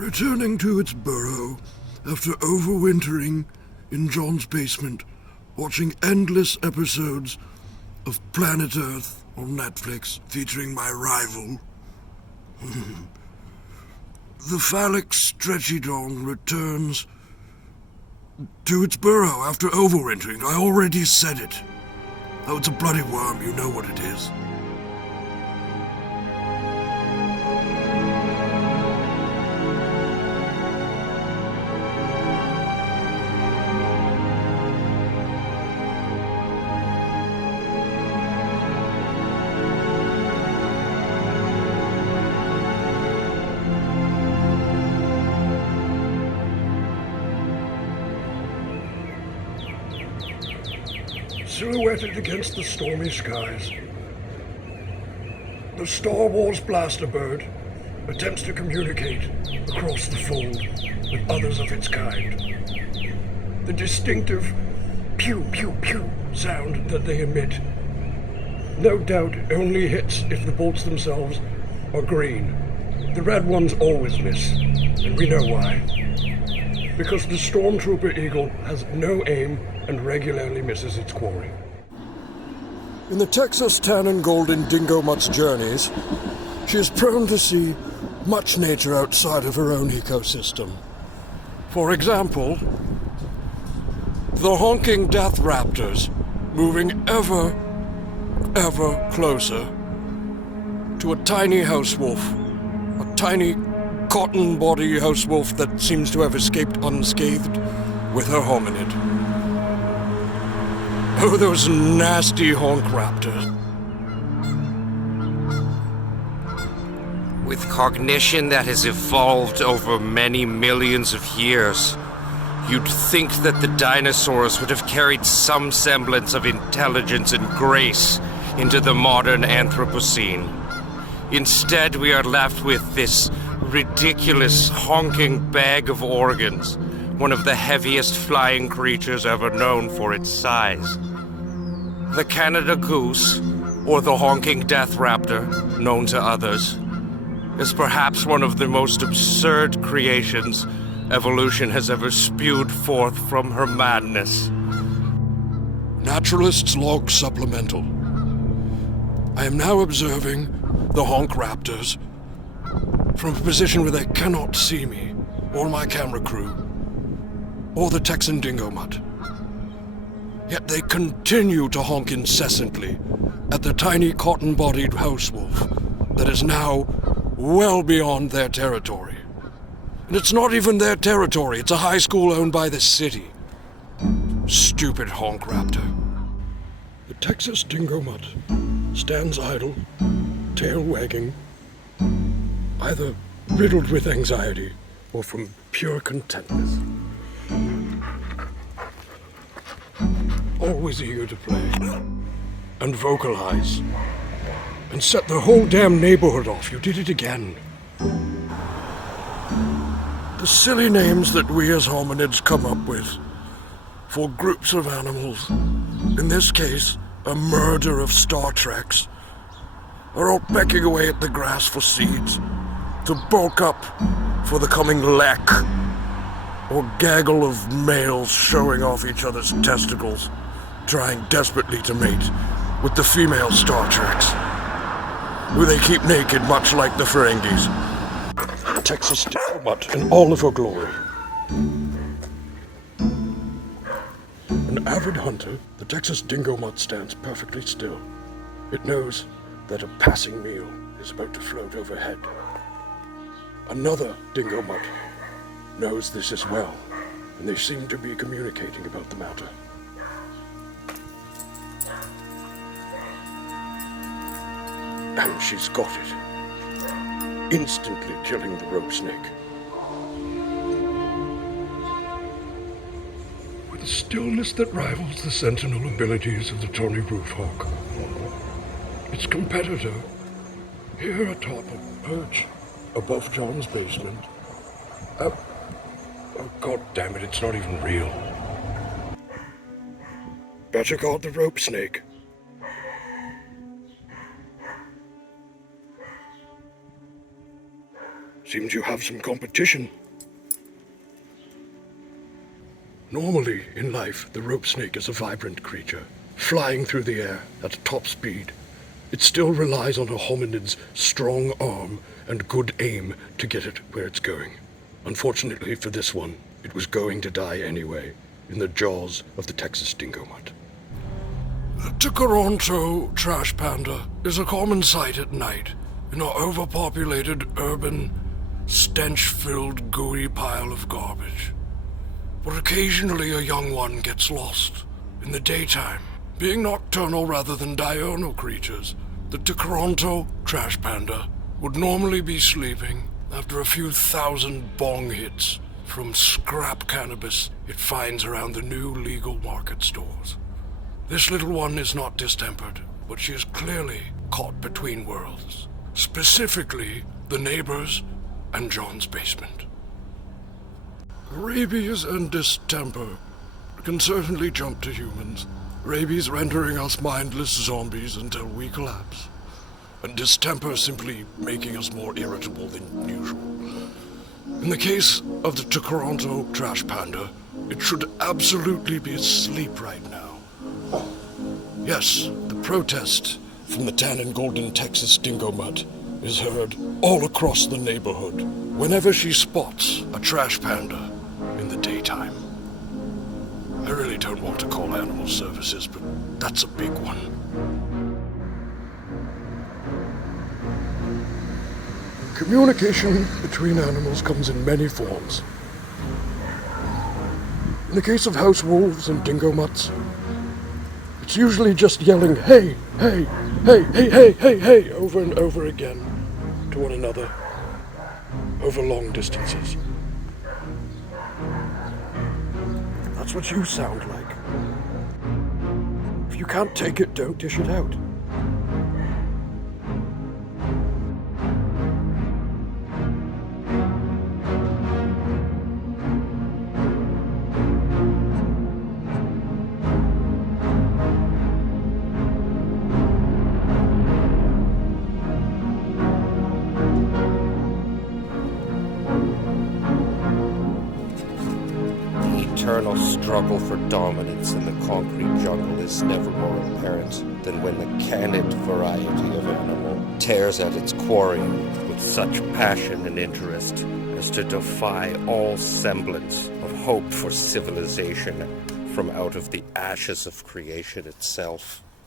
Returning to its burrow after overwintering in John's basement, watching endless episodes of Planet Earth on Netflix featuring my rival. The phallic stretchy dong returns to its burrow after overwintering. I already said it. Oh, it's a bloody worm, you know what it is. Silhouetted against the stormy skies, the Star Wars blaster bird attempts to communicate across the fold with others of its kind. The distinctive pew pew pew sound that they emit no doubt only hits if the bolts themselves are green. The red ones always miss, and we know why. Because the Stormtrooper Eagle has no aim and regularly misses its quarry. In the Texas tan and golden dingo mutt's journeys, she is prone to see much nature outside of her own ecosystem. For example, the honking death raptors moving ever closer to a tiny house wolf, a tiny cotton-body house wolf that seems to have escaped unscathed with her hominid. Oh, those nasty honk raptors. With cognition that has evolved over many millions of years, you'd think that the dinosaurs would have carried some semblance of intelligence and grace into the modern Anthropocene. Instead, we are left with this ridiculous honking bag of organs, one of the heaviest flying creatures ever known for its size. The Canada goose, or the honking death raptor, known to others, is perhaps one of the most absurd creations evolution has ever spewed forth from her madness. Naturalist's log supplemental. I am now observing the honk raptors from a position where they cannot see me, or my camera crew, or the Texan dingo mutt. Yet they continue to honk incessantly at the tiny cotton-bodied house wolf that is now well beyond their territory. And it's not even their territory, it's a high school owned by the city. Stupid honk raptor. The Texas dingo mutt stands idle, tail wagging, either riddled with anxiety or from pure contentness. Always eager to play and vocalize and set the whole damn neighborhood off. You did it again. The silly names that we as hominids come up with for groups of animals, in this case, a murder of Star Treks, are all pecking away at the grass for seeds to bulk up for the coming lek, or gaggle of males showing off each other's testicles, trying desperately to mate with the female Star Treks, who they keep naked much like the Ferengis. Texas dingo mutt in all of her glory. An avid hunter, the Texas dingo mutt stands perfectly still. It knows that a passing meal is about to float overhead. Another dingo mutt knows this as well, and they seem to be communicating about the matter. And she's got it, instantly killing the rope snake. With a stillness that rivals the sentinel abilities of the tawny roofhawk, its competitor, here atop a perch above John's basement. Oh, God damn it, it's not even real. Better guard the rope snake. Seems you have some competition. Normally, in life, the rope snake is a vibrant creature, flying through the air at top speed. It still relies on a hominid's strong arm and good aim to get it where it's going. Unfortunately for this one, it was going to die anyway, in the jaws of the Texas dingo mutt. The Toronto trash panda is a common sight at night in an overpopulated, urban, stench-filled, gooey pile of garbage. But occasionally a young one gets lost. In the daytime, being nocturnal rather than diurnal creatures, the Toronto trash panda would normally be sleeping after a few thousand bong hits from scrap cannabis it finds around the new legal market stores. This little one is not distempered, but she is clearly caught between worlds, specifically the neighbors and John's basement. Rabies and distemper can certainly jump to humans, rabies rendering us mindless zombies until we collapse, and distemper simply making us more irritable than usual. In the case of the Toronto trash panda, it should absolutely be asleep right now. Yes, the protest from the tan and golden Texas dingo mutt is heard all across the neighborhood whenever she spots a trash panda in the daytime. I really don't want to call animal services, but that's a big one. Communication between animals comes in many forms. In the case of house wolves and dingo mutts, it's usually just yelling, hey, hey, hey, hey, hey, hey, hey, over and over again to one another over long distances. That's what you sound like. If you can't take it, don't dish it out. The eternal struggle for dominance in the concrete jungle is never more apparent than when the candid variety of animal tears at its quarry with such passion and interest as to defy all semblance of hope for civilization from out of the ashes of creation itself.